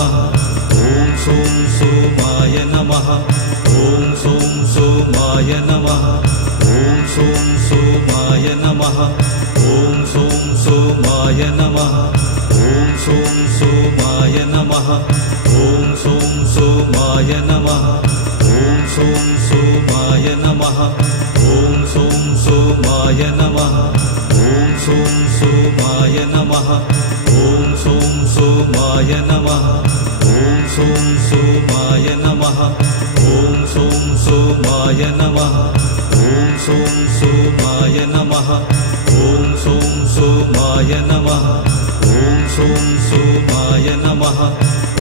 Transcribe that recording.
नमः ॐ सों सोमाय नमः ॐ सों सोमाय नमः ॐ सों सोमाय नमः ॐ सों सोमाय नमः ॐ सों सोमाय नमः ॐ सों सोमाय नमः ॐ सों सोमाय नमः ॐ सों सोमाय नमः ॐ सों सोमाय नमः ॐ सों सोमाय नमः ॐ सों सोमाय नमः ॐ सों सोमाय नमः ॐ सों सोमाय नमः ॐ सों सोमाय नमः ॐ सों सोमाय नमः